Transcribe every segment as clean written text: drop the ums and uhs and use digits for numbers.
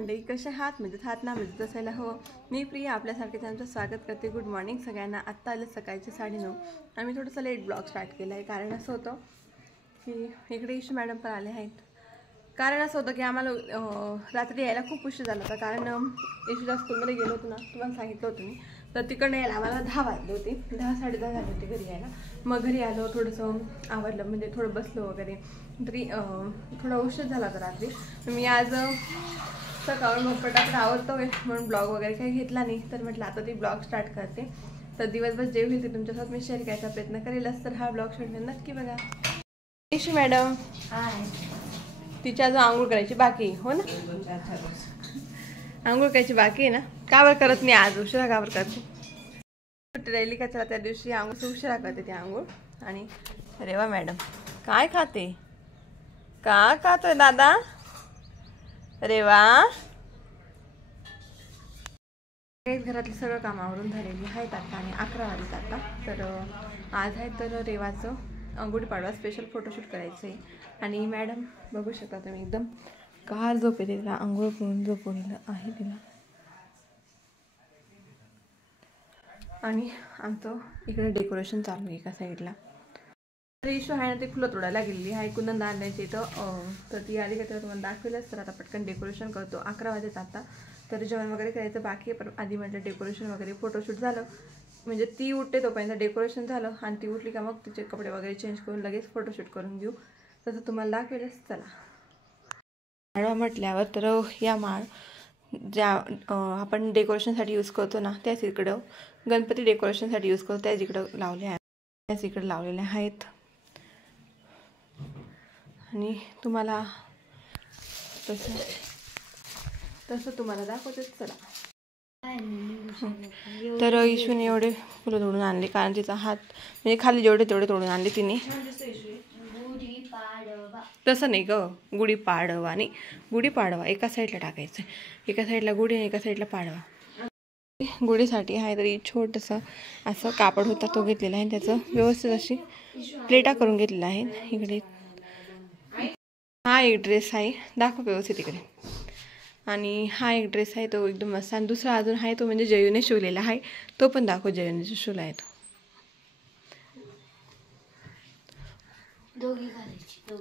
मंडळी, कशा आहात? म्हणजे हात ना म्हणजे असायला हवं. मी प्रिया आपल्यासारखे त्यांचं स्वागत करते. गुड मॉर्निंग सगळ्यांना. आत्ता आले सकाळचे 9:30. आम्ही थोडंसं लेट ब्लॉग स्टार्ट केला आहे. कारण असं होतं की इकडे इशू मॅडम पण आले आहेत. कारण असं होतं की आम्हाला रात्री यायला खूप उशीर झाला होता. कारण इशूच्या स्कूलमध्ये गेलो होतो ना, तुम्हाला सांगितलं होतं मी. तर तिकडनं यायला आम्हाला 10 वाजले होते. 10-10:30 झाले होते घरी यायला. मग घरी आलो, थोडंसं आवरलं, म्हणजे थोडं बसलो वगैरे. तरी थोडा उशीर झाला होता रात्री. मी आज सकाळून मग पटापट आवरतोय म्हणून ब्लॉग वगैरे काही घेतला नाही. तर म्हटलं आता ती ब्लॉग स्टार्ट करते. तर दिवसभर जे होईल ते तुमच्यासोबत मी शेअर करायचा प्रयत्न करेलच. तर हा ब्लॉग शेअर नक्की बघा. इशू मॅडम हाय. तिच्या जो आंघोळ करायची बाकी हो ना, आंघोळ करायची बाकी आहे ना. का बरं करत नाही आज? उशिरा का बरं करते? सुट्टी राहिली का चला त्या दिवशी आंघोळ उशिरा करते ती आंघोळ. आणि रेवा मॅडम काय खाते? का खातोय दादा? रेवा घरातली सगळं काम आवरून झालेली आहेत आता. आणि 11 वाजता आता. तर आज आहे तर रेवाचं गुढीपाडवा स्पेशल फोटोशूट करायचं आहे. आणि मॅडम बघू शकता तुम्ही, एकदम गार झोप येते तिला. आंघोळ करून झोपवलेलं आहे तिला. आणि आमचं इकडे डेकोरेशन चालू आहे एका साईडला. इशू आहे ना, ते फुलं तोडायला गेलेली आहे कुंदन आणण्याची. तर ती आली का तेव्हा तुम्हाला दाखवेलच. तर आता पटकन डेकोरेशन करतो. 11 वाजत आता. तर जेवण वगैरे करायचं बाकी आहे. पण आधी म्हटलं डेकोरेशन वगैरे फोटोशूट झालं म्हणजे ती उठते तोपर्यंत डेकोरेशन झालं. आणि ती उठली का मग तिचे कपडे वगैरे चेंज करून लगेच फोटोशूट करून घेऊ. तसं तुम्हाला दाखवेलच. चला. माळवा म्हटल्यावर तर या माळ ज्या आपण डेकोरेशनसाठी यूज करतो ना, त्याच इकडं गणपती डेकोरेशनसाठी यूज करतो त्याच इकडं लावले आहेत. त्याच इकडं लावलेल्या आहेत. आणि तुम्हाला तसं तुम्हाला दाखवतेच. चला. तर इशूने एवढे फुलं तोडून आणले कारण तिचा हात म्हणजे खाली जेवढे तेवढे तोडून आणले तिने. तसं नाही ग, गुढीपाडवा आणि गुढीपाडवा एका साईडला टाकायचं. एका साईडला गुढी आणि एका साईडला पाडवा. गुढीसाठी आहे तरी छोटंसं असं कापड होता तो घेतलेला आहे. त्याचं व्यवस्थित अशी प्लेटा करून घेतलेला आहे. इकडे हा एक ड्रेस आहे, दाखव व्यवस्थित इकडे. आणि हा एक ड्रेस आहे तो एकदम मस्त. आणि दुसरा अजून आहे तो म्हणजे जयूने शिवलेला आहे. तो पण दाखव. जयूने शिवला आहे तो.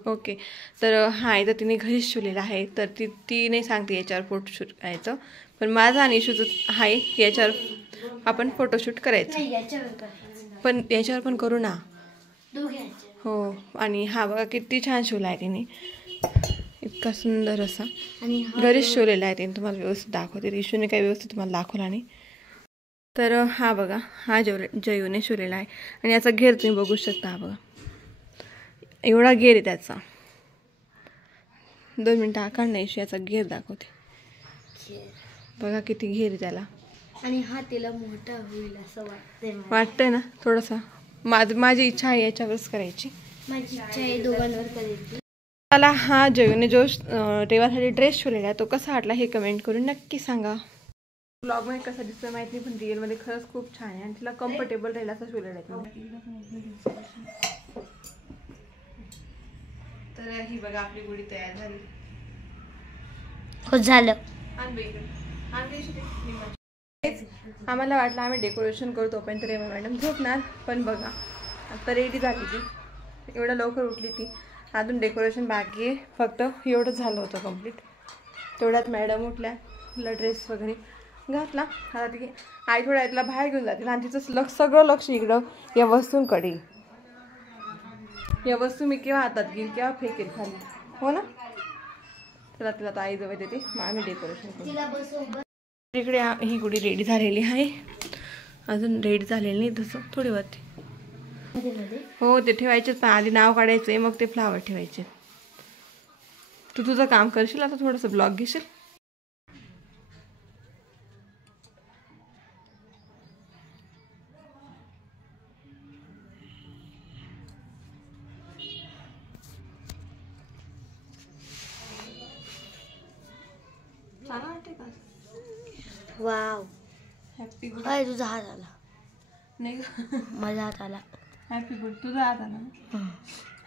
ओके. तर हा आहे तर तिने घरीच शिवलेला आहे. तर ती नाही सांगते याच्यावर फोटोशूट करायचं. पण माझा आणि इशूचं आहे याच्यावर आपण फोटोशूट करायचं. पण याच्यावर पण करू ना. हो. आणि हा बघा किती छान शिवला आहे तिने. इतका सुंदर असा आणि घरीच शिवलेला आहे तिने. तुम्हाला व्यवस्थित दाखवते. इशूने काही व्यवस्थित तुम्हाला दाखवला नाही. तर हा बघा, हा जयूने शिवलेला आहे. आणि याचा घेर तुम्ही बघू शकता. हा बघा एवढा घेर आहे त्याचा. 2 मिनटं आकार नाही. याचा घेर दाखवते. बघा किती घेर आहे त्याला. आणि हा तिला मोठा होईल असं वाटतंय ना थोडासा. माझी इच्छा आहे याच्यावरच करायची. माझी इच्छा आहे दोघांवर करायची. मला हा जयूने जो रेवासाठी ड्रेस शिवलेला आहे तो कसा वाटला हे कमेंट करून नक्की सांगा. ब्लॉगमध्ये कसा दिसतोय माहिती नाही, पण रिअलमध्ये खरंच खूप छान आहे. आणि तिला कम्फर्टेबल राहील असं शिवलेलं आहे. तर ही बघा आपली गुढी तयार झाली. हो झालं. आम्हाला वाटलं आम्ही डेकोरेशन करू तोपर्यंत रेवा मॅडम झोपणार. पण बघा आता रेडी झाली ती. एवढं लवकर उठली ती. अजून डेकोरेशन बाकी आहे. फक्त एवढं झालं होतं कंप्लीट. तेवढ्यात मॅडम उठल्या. तिला ड्रेस वगैरे घातला. आता ती आई थोड्या तिला बाहेर घेऊन जातील. आणि तिचं सगळं लक्ष इकडं या वस्तूंकडे. या वस्तू मी केव्हा हातात घेईल केव्हा फेकेल खाली, हो ना. चला तिला तर आई जवळ देते. मग आम्ही डेकोरेशन करू. इकडे ही गुढी रेडी झालेली आहे. अजून रेडी झालेली नाही तसं थोडी वरती. हो ते ठेवायचेच. पण आधी नाव काढायचंय मग ते फ्लावर ठेवायचे. तू तुझं काम करशील आता. थोडंसं ब्लॉग घेशील. वाव. हॅपी काय तुझा हात आला नाही माझा हात आला. हॅपी गुड तुझा हात आला ना.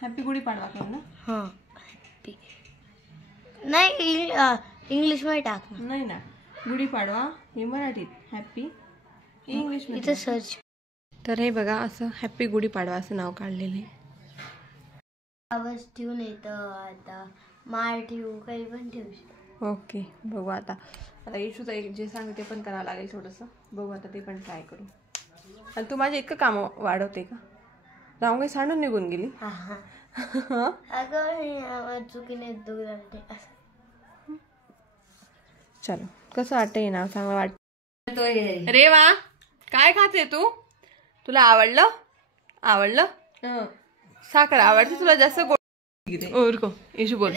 हॅपी गुढीपाडवा करू ना. हां हॅपी नाही इंग्लिश मध्ये टाक ना. नाही ना, गुढीपाडवा हे मराठीत, हॅपी इंग्लिश इथं मध्ये. सर्च. तर हे बघा, असं हॅपी गुढीपाडवा असं नाव काढलेलं आहे. आवाज ठेवून येतं आता, माळ ठेवू, काही पण ठेवू शकतो. ओके, बघू आता. आता इशूचं एक जे सांगते ते पण करावं लागेल थोडंसं. बघू आता, ते पण ट्राय करू. आणि तू माझे इतकं काम वाढवते का? रांगोळी सांडून निघून गेली. अगं हे आवाज चुकीने दुखते असं. चलो, कसं वाटतंय नाव चांगलं वाटत. रेवा, काय खाते तू? तुला आवडलं? आवडलं? साखर आवडते तुला जास्त? गोड इशू बोल.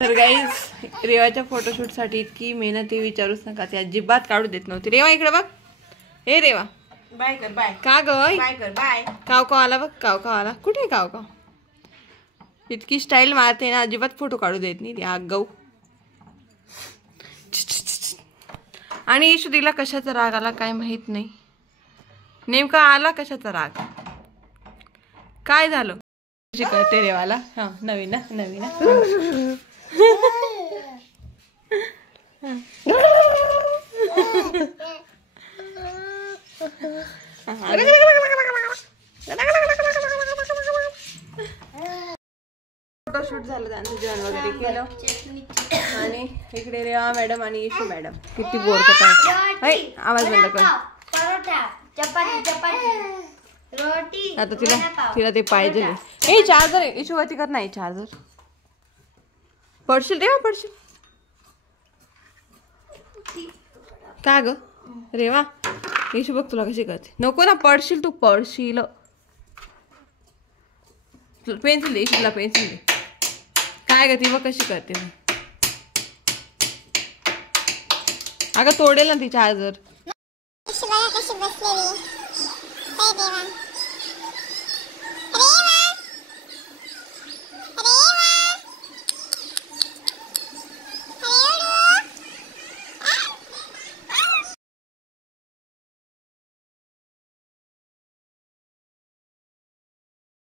तर गाईज, रेवाच्या फोटोशूटसाठी इतकी मेहनत विचारूच नका. ती अजिबात काढू देत नव्हती. रेवा इकडे बघ. हे रेवा, बाय कर बाय. का ग? बाय कर बाय. काव आला बघ. काव आला. कुठे काव? इतकी स्टाईल मारते ना, अजिबात फोटो काढू देत नाही ती आगाऊ. आणि इशू तिला कशाचा राग आला काय माहित नाही. नेमका आला कशाचा राग, काय झालं शिकवते रेवाला. हा, नवीन फोटोशूट झालं, त्यांचं जेवण वगैरे केलं. आणि इकडे रेवा मॅडम आणि इशू मॅडम किती बोर करतात. आवाज बंद कर. आता तिला ते पाहिजे. ए चार्जर इशू वरती कर. नाही चार्जर पडशील रेवा, पडशील. का ग रेवा? इशू बघ तुला कशी करते. नको ना, पडशील तू, पडशील. पेन्सिल दे इशूला, पेन्सिल दे. काय ग ती बघ कशी करते. अगं तोडेल ना ती चार्जर.